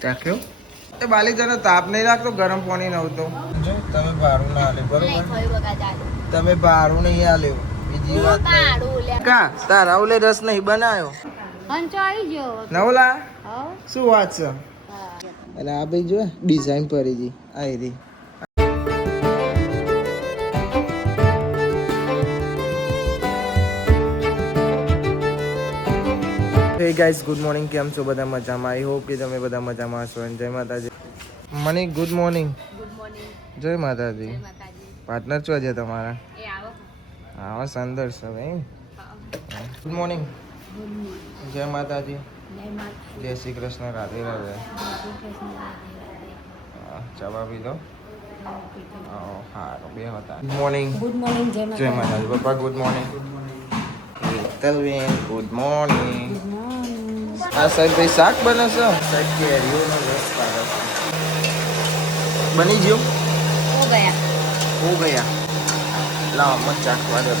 ચાખ્યો એ બાલી તને તાપ નહીં લાગતો ગરમ પાણી નહોતો જો તમે ભારું ના આલે બરોબર તમે ભારું નહીં આલ્યો બીજી વાત નહીં કા તારા ઓલે રસ નહીં બનાવ્યો હંચાઈ ગયો નવલા હા શું વાત છે અને આ ભાઈ જો ડિઝાઇન પરી જી આ રી હે ગાઈસ ગુડ મોર્નિંગ કેમ છો બધા મજામાં આઈ હોપ કે તમે બધા મજામાં હશો અને જય માતાજી મની ગુડ મોર્નિંગ જય માતાજી પાર્ટનર છો છે તમારા હા સંદર છે ભાઈ ગુડ મોર્નિંગ જય માતાજી જય શ્રી કૃષ્ણ રાધે રાધે ચા પી લો હા બે હતા ગુડ મોર્નિંગ જય માતાજી પપ્પા ગુડ મોર્નિંગ તલવીન ગુડ મોર્નિંગ આ સાહેબ ભાઈ શાક બને છે સાહેબ કેરીઓનો રસ કાઢે બની ગયો હો ગયા લાવ મત ચાખવા દે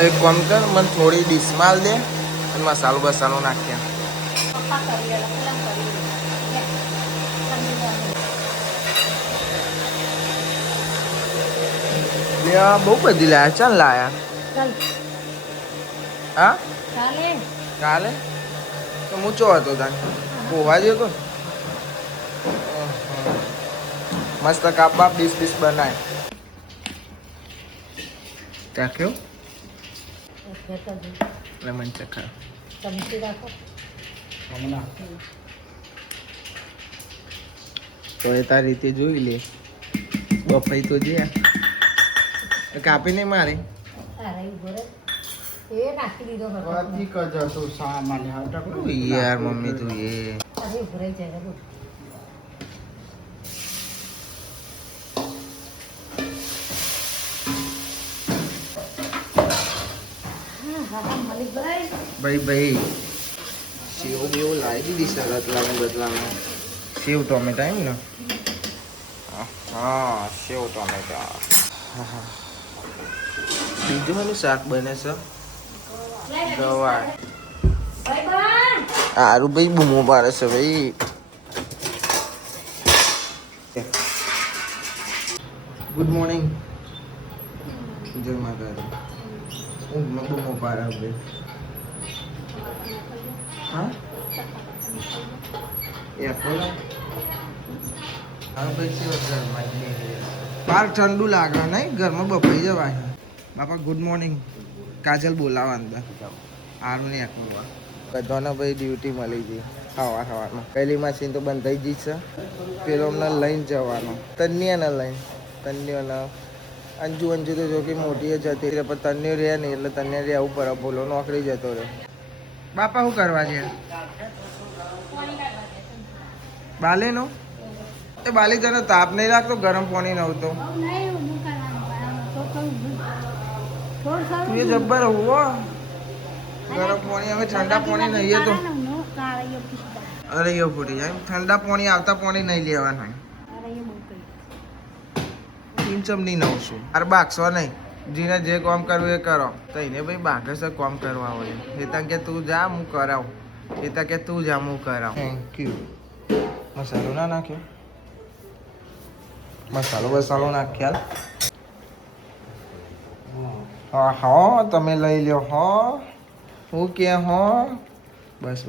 એક કામ કર મને થોડી ડીશમાં દે અને મસાલો બસાલો નાખ્યા બહુ બધી લાયા ચાલ લાયા હા કાલે તો હું ચો હતો તાન પોવા જતો મસ્ત કાપ બાપ ડીશ બનાય ચાખ્યો લેમન ચખા તો એ તારી રીતે જોઈ લે બફાઈ તો જે કાપી નહીં મારી યાર મમ્મી તું એ ભાઈ સેવ બેવ લાવી દીધી સલાદ બદલામાં સેવ ટોમેટા એમ ને હા સેવ ટોમેટા બીજું મને શાક બને છે ગવાર સારું ભાઈ બૂમો પાડે છે ભાઈ ગુડ મોર્નિંગ જય માતાજી ઊંઘમાં બૂમો પાડે ભાઈ હા એપલ હા ભાઈ છે ઘરમાં બહાર ઠંડુ લાગે નહીં ઘરમાં બફાઈ જવાય બાપા ગુડ મોર્નિંગ કાજલ બોલાવા અંદર સારું નહીં આખું બધાને ભાઈ ડ્યુટી મળી ગઈ સવારમાં પહેલી મશીન તો બંધ થઈ ગઈ છે પેલો અમને લઈને જવાનો તન્યાને લઈને તન્યાને અંજુ તો જો કે મોટી જતી રહે પણ તન્યો રહે નહીં એટલે તન્યા રહે આવું પર બોલો નોકરી જતો રહે બાપા શું કરવા છે બાલીનો એ બાલી તને તાપ નહીં લાગતો ગરમ પાણી નહોતો તું એ જબ્બર હુઓ ગરમ પાણી હવે ઠંડા પાણી નહીં તો અરે યો ફૂટી જાય ઠંડા પાણી આવતા પાણી નહીં લેવાના ઇન્ચમ નહીં નવશું અરે બાગશો નહીં જીને જે કામ કરવું એ કરો તો એને ભાઈ બાગે છે કામ કરવા હોય એ તા કે તું જા હું કરાવ એ તા કે તું જા હું કરાવ થેન્ક યુ મસાલો ના નાખ્યો મસાલો નાખ્યા હા હા તમે લઈ લ્યો હા હું કે હા બસ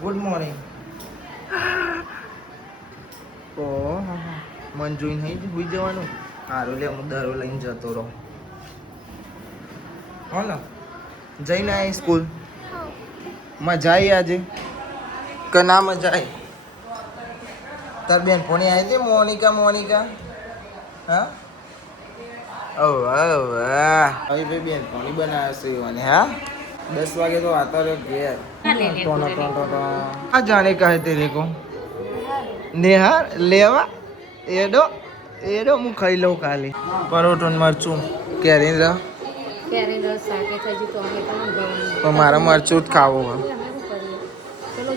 ગુડ મોર્નિંગ ઓ મન જોઈને નહીં હોઈ જવાનું સારું લે હું દરો લઈને જતો રહો હો ને જઈને આવી સ્કૂલ મજા આવી આજે કે ના મજા આવી તાર બેનપણી આવી હતી મોનિકા હા ઓ ભાઈ બેનપણી બનાવે છે અને હા 10 વાગે તો આતા રહ્યો ઘેર આ જાણે કહે તેરે કો નેહાર લેવા એડો હું ખાઈ લઉં ખાલી પરોઠો ને મરચું કેરી રસ પણ મારે મરચું જ ખાવું હોય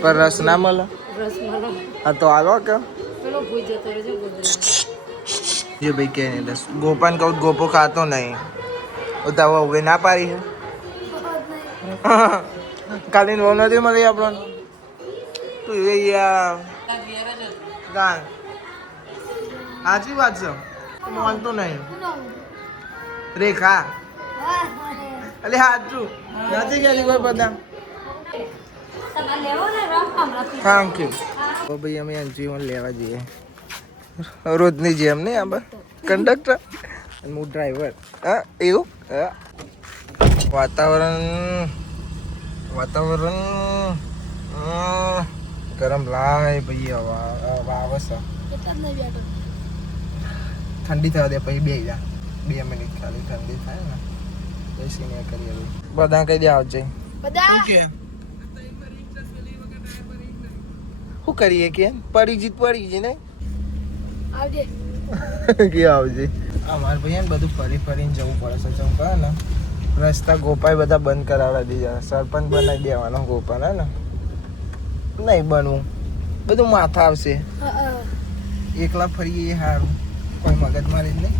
પણ રસ ના મળે. હા તો હાલો કે જે ભાઈ કે નહીં દસ ગોપાને કહું ગોપો ખાતો નહીં. તો હવે ના પાડી છે. કાલી નો નથી મળી આપણને. તું એ યાર સાચી વાત છે. માનતો નહીં. રેખા અલે સાચું નથી ગયેલી કોઈ બધા. Thank you. તો ભાઈ અમે અંજીવન લેવા જઈએ રોજની જેમ નહીં આમાં કંડક્ટર અને હું ડ્રાઈવર. હા એવું હા વાતાવરણ ગરમ લાય ભાઈ હવા આવે છે. ઠંડી થવા દે પછી બે જા 2 મિનિટ ખાલી ઠંડી થાય ને બેસીને કરીએ બધા કઈ દે આવજે બધા શું કરીએ કે પડી ગઈ ને આવજે કે આવજે. અમારે ભાઈ ને બધું ફરીને જવું પડે છે ચમકા ને રસ્તા ગોપાઈ બધા બંધ કરાવડા દીધા. સરપંચ બનાવી દેવાનો ગોપાલ હે ને નહીં બનવું બધું માથા આવશે. એકલા ફરીએ એ સારું કોઈ મગજ મારી જ નહીં.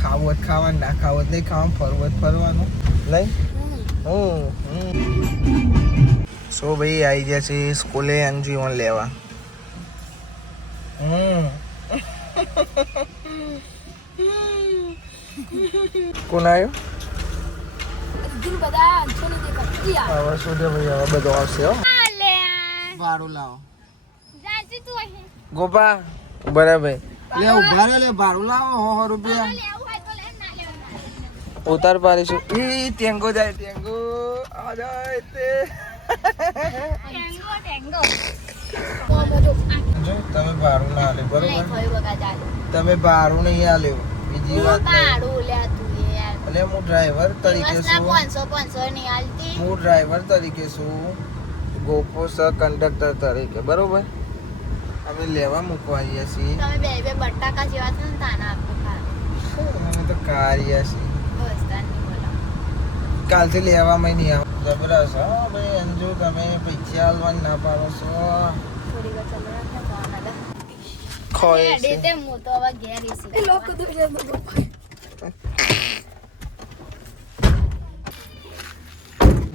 ખાવું જ ખાવાનું ના ખાવું જ નહીં ખાવાનું ફરવું જ ફરવાનું નહીં. સો ભાઈ આવી ગયા છે સ્કૂલે અંજીવન લેવા. કોણ આવ્યું? હવે શું છે ભાઈ હવે બધો આવશે હો. ભાડું લાવો ગોપા બરાબર લે ઉભા રે લે ભાડું લાવો 100 રૂપિયા ઉતાર પાડીશું. ઈ ટેંગો જાય ટેંગો આ જાય તે જો તમે ભાડું ના આલે બરોબર. તમે ભાડું નહીં આલ્યો બીજી વાત એટલે હું ડ્રાઈવર તરીકે છું. હું ડ્રાઈવર તરીકે છું ગોપો સ કંડક્ટર તરીકે બરોબર. અમે લેવા મૂકવા આવીએ છીએ. તમે બે બટાકા જેવા છો ને તાના આપો અમે તો કારિયા છીએ. કાલથી લેવામાં નહીં આવે જબરસ. હા ભાઈ અંજુ તમે પૈસા આલવાનું ના પાડો છો. ખોય છે તે મો તો હવે ઘેર છે એ લોકો તો જે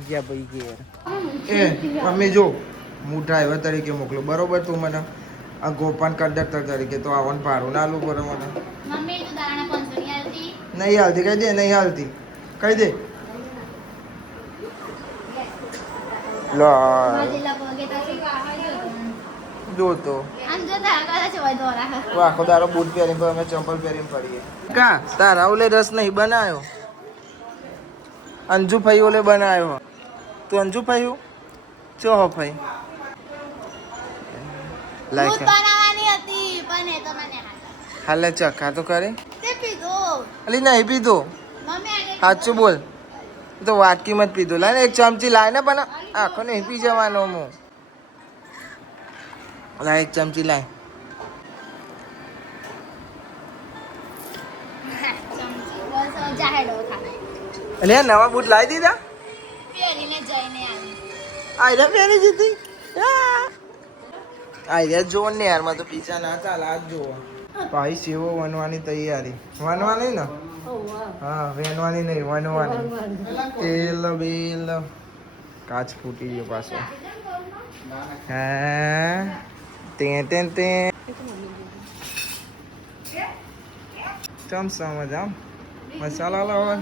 ગયા ભાઈ ઘેર. એ અમે જો હું ડ્રાઈવર તરીકે મોકલો બરોબર. તું મને આ ગોપાન કંડક્ટર તરીકે તો આવવાનું ભાડું ના આલું બરોબર. મને મમ્મી તું દાણા 500 ની આલતી નહીં હાલતી કહી દે નહીં હાલતી કહી દે. લો જો તો આખો દારો બૂટ પહેરીને અમે ચંપલ પહેરીને ફરીએ. કા તારા ઓલે રસ નહીં બનાવ્યો અંજુ ભાઈ ઓલે બનાવ્યો. તું અંજુ ભાઈ ચો હો ભાઈ લાઈક બનાવવાની હતી પણ એ તો મને હાલે ચખા તો કરે તે પીધો અલી નહીં પીધો મમ્મી સાચું બોલ તો વાટકી મત પીધો. લાય એક ચમચી લાય ને પણ આખો નહીં પી જવાનો. હું લાય એક ચમચી લાય. અલે નવા બૂટ લાવી દીધા પહેરીને જઈને આયરા પહેરી દીધી. આયરા જો ને યારમાં તો પીછા ના ચાલ આજ જોવો ભાઈ સેવો વનવાની તૈયારી. વનવાની ને હા વેનવાની નહીં વનવાની. તેલ બેલ કાચ ફૂટી ગયો પાછો. હા તે ચમચામાં જામ મસાલા લાવવા.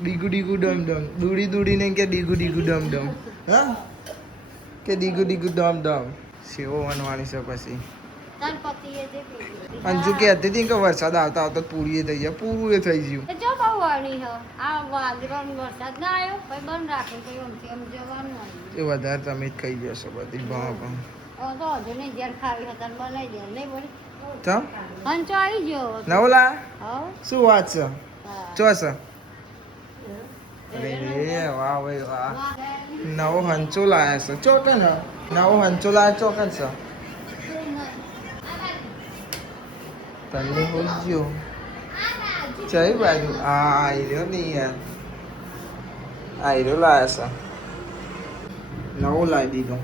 ડીગુ ડમ ડમ દૂડી નહીં કે ડીગુ ડમ ડમ. હા કે ડીગુ ડમ ડમ. સેવો વનવાની છે પછી. અંજુ કે હતી કે વરસાદ આવતા આવતા પૂરી થઈ જાય. પૂરું એ થઈ ગયું. એ વધારે તમે જ ખાઈ જશો બધી ભાવ નવલા શું વાત છે ચોસ. અરે વાહ ભાઈ વાહ નવો હંચો લાયા છે ચોકન. નવો હંચો લાયા ચોકન છે. તને હોજો ચઈ બાજુ આ આયરો નહીં યાર આયરો લાયા છે નવો લાવી દીધો.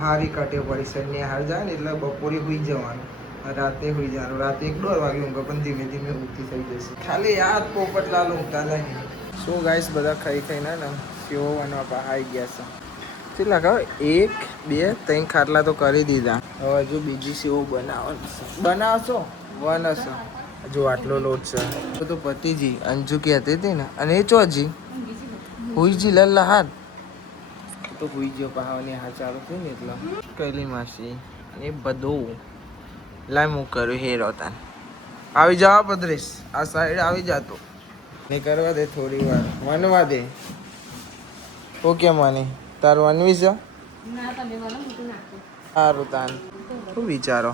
હારી કાઢે પડી સન્ને હાર જાય ને એટલે બપોરે સુઈ જવાનું, રાતે સુઈ જવાનું. રાતે 1-1.5 વાગે ઊંઘ પણ ધીમે ધીમે ઊંઘતી થઈ જશે. ખાલી યાદ પોપટલાલ ઊંઘતા નહીં. શું ગાઈસ બધા ખાઈ ખાઈને ને સેવો બનવા આવી ગયા છે. કેટલા ખાવ 1 2 3 ખાટલા તો કરી દીધા. હવે હજુ બીજી સેવો બનાવશો વન હશે. હજુ આટલો લોટ છે તો પતિજી અંજુ કહેતી હતી ને. અને એ ચોજી હુઈજી લલ્લા હાથ તો હુઈ ગયો. પહાવાની હાથ ચાલુ થઈ ને એટલે કૈલી માસી અને બધું લાય હું કર્યું હેરો તાન આવી જવા પદરેશ આ સાઈડ આવી જાતો ને કરવા દે થોડી વાર વનવા દે. ઓકે માની તાર વનવી છે સારું તાન શું વિચારો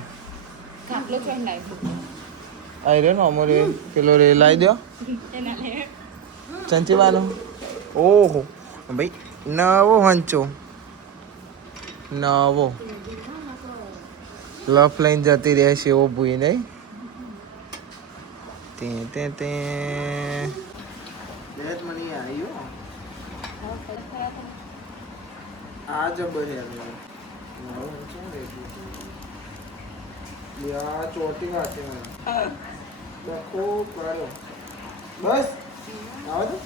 આઈ રે નો અમરે પેલો રે લાવી દો ચંચીવાનો. ઓહો ભાઈ નવો હંચો નવો લફ લઈને જતી રહે છે એવો ભૂઈ નહીં. તે મને આવ્યો આ જબર યાર ચોટી વાતે લખો કરો બસ આવો તો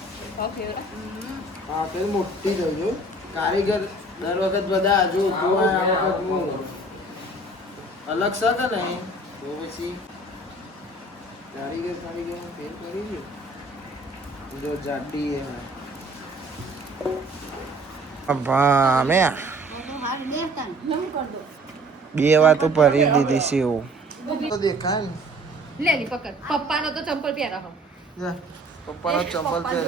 હા તે મોટી જજો કારીગર દર વખત બધા હજુ આ વખત હું અલગ છે કે નહીં તો પછી કારીગર ફેર કરી દો જો જાડી ભા મે 2 વાર તો ભરી દીધી છે એવું તો દેખાય ને લે ની પકડ પપ્પાનો તો ચંપલ પહેરા હો જા પપ્પાનો ચંપલ પહેર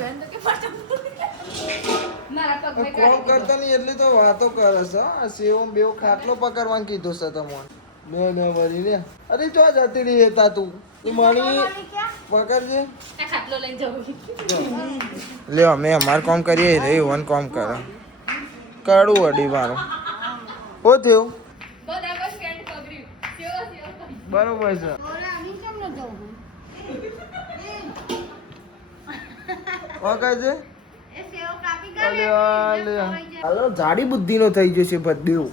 મારા પગ મે કોમ કરતા નહીં એટલે તો વાતો કરે છે. સેવ બેવ ખાટલો પકડવાનું કીધું છે તમને બે વળી લે. અરે ચો જતી રહી હતા તું એ મણી પકડજે આ ખાટલો લઈ જાવ લે અમે અમાર કામ કરીએ રે વન કામ કરે કાઢું અડી મારો હો થયું બધા બસ સ્ટેન્ડ પકડ્યું સેવો બરોબર છે. પકડજે હાલો જાડી બુદ્ધિનો થઈ જશે બધું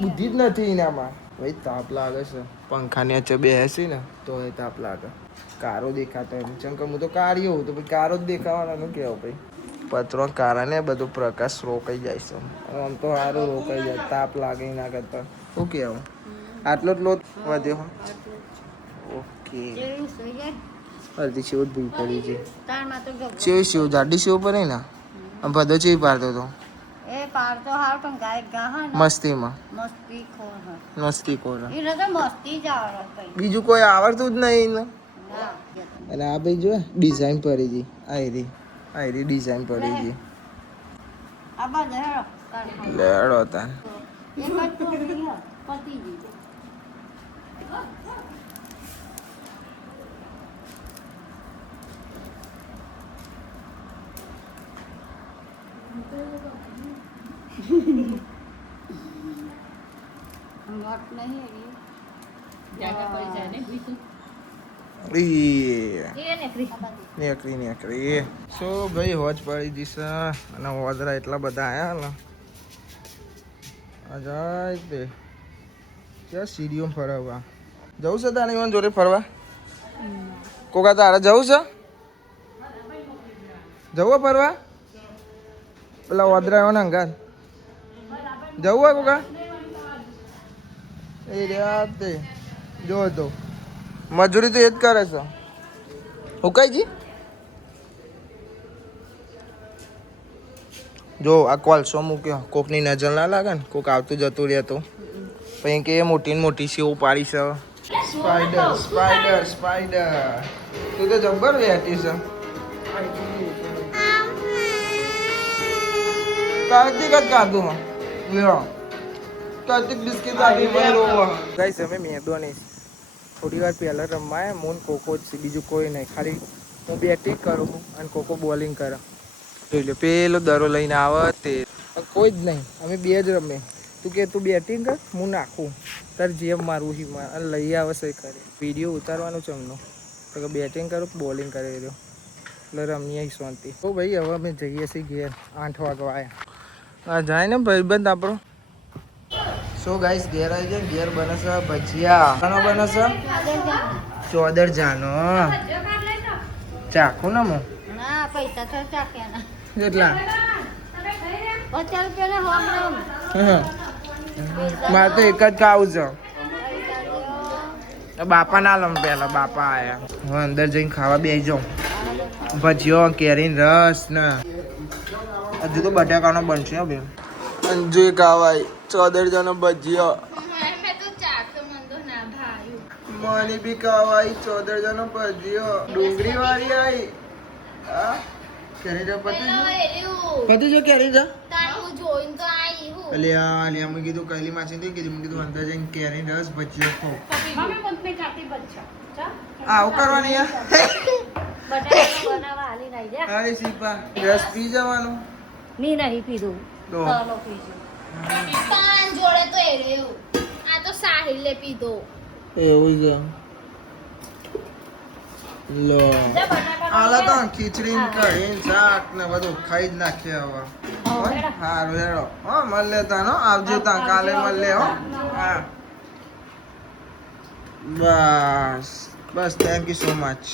બુદ્ધિ જ નથી એનામાં. ભાઈ તાપ લાગે છે પંખાની નીચે બેસી ને તો એ તાપ લાગે. કારો દેખાતો એમ ચંકર હું તો કાઢ્યો તો ભાઈ કારો જ દેખાવાનો કેવો ભાઈ પત્રો કારણે બધું પ્રકાશ રોકાઈ જાય છે. આમ તો સારું રોકાઈ જાય તાપ લાગે ના કરતા શું કહેવું. આટલો જ લોટ વધ્યો ઓકે અડધી સેવ જ ભૂલ પડી છે. સેવ જાડી સેવ પડે ને આમ બધો ચેવી પાડતો હતો મસ્તીમાં મસ્તી ખોર બીજું કોઈ આવડતું જ નહીં ને. અને આ ભાઈ જો ડિઝાઇન પડી ગઈ આયરી ડિઝાઇન પડી ગઈ લેડો તાન નીકળી સો ભાઈ હોજ પડી જશે. અને હોજરા એટલા બધા આયા ને જાય તે ક્યાં સીડીઓ ફરવા જવું છે તારે મને જોડે ફરવા કોકા તારે જવું છે જવું ફરવા પેલા હોજરા આવ્યો ને અંગાત જવું હોય કોકા એ રહ્યા તે જો તો મજૂરી તો એ જ કરે છે હુકાઈજી. જો આ કોલસો મૂક્યો કોકની નજર ના લાગે ને કોક આવતું જતું રહે તો પછી કે મોટી ને મોટી સેવ પાડી છે. સ્પાઈડર તું તો જબ્બર વેટી છે. કાર્તિક જ કાઢું લ્યો કાર્તિક બિસ્કિટ આપી મેરો ગાઈસ અમે મેદોની થોડી વાર પહેલાં રમવાય મૂન કોકો જ બીજું કોઈ નહીં ખાલી હું બેટિંગ કરું અને કોકો બોલિંગ કરે. એટલે પેલો દરો લઈને આવે તે કોઈ જ નહીં અમે બે જ રમે. તું કે તું બેટિંગ કર હું નાખું તારે જેમ મારવું છે અને લઈ આવે છે કરે વિડીયો ઉતારવાનું છે એમનો તો કે બેટિંગ કરું બોલિંગ કરે રહ્યો એટલે રમીએ શાંતિ. તો ભાઈ હવે અમે જઈએ છીએ ઘેર 8 વાગવા આવ્યા. હા જાય ને ભાઈબંધ આપણો સો ગાઈસ ઘેર આવી જાય ઘેર બને છે ભજીયા કનો બને છે ચોદર જાનો ચાખું ને હું ના પૈસા તો ચાખ્યા ના કેટલા 50 રૂપિયા હોમ હા. મારે તો એક જ ખાવું છે બાપા ના લમ પેલા બાપા આયા હવે અંદર જઈને ખાવા બેસી જાઉં ભજીયો કેરીન રસ ને હજુ તો બટાકાનો બનશે હો બેન અંજુ ખાવાય ચોદર જણો ભજીયો મેં તો ચાખતો મને તો ના ભાયું. માની બી ખાવાય ચોદર જણો ભજીયો ડુંગળી વાળી આવી હા કેરી જા પતી જો કેરી જા અલ્યા મેં કીધું કૈલી માસી તો કીધું મેં કીધું અંદર જઈને કેરી રસ ભજીયો ખાવ આવું કરવાની યાર બનાવવા હાલી નહીં જા અરે શીપા રસ પી જવાનું નહીં પીધું તો ચાલો પીજો પાન જોડે તો એ રહ્યું. આ તો સાહિલે પીધો. એવું છે લો જા બટાકા આલા તો ખીચડી ને કઢી ને શાક ને બધું ખાઈ જ નાખીએ હવે હારું હેડો હા મળે તાનો આવજો તા કાલે મળે હો હા બસ થેન્ક યુ સો મચ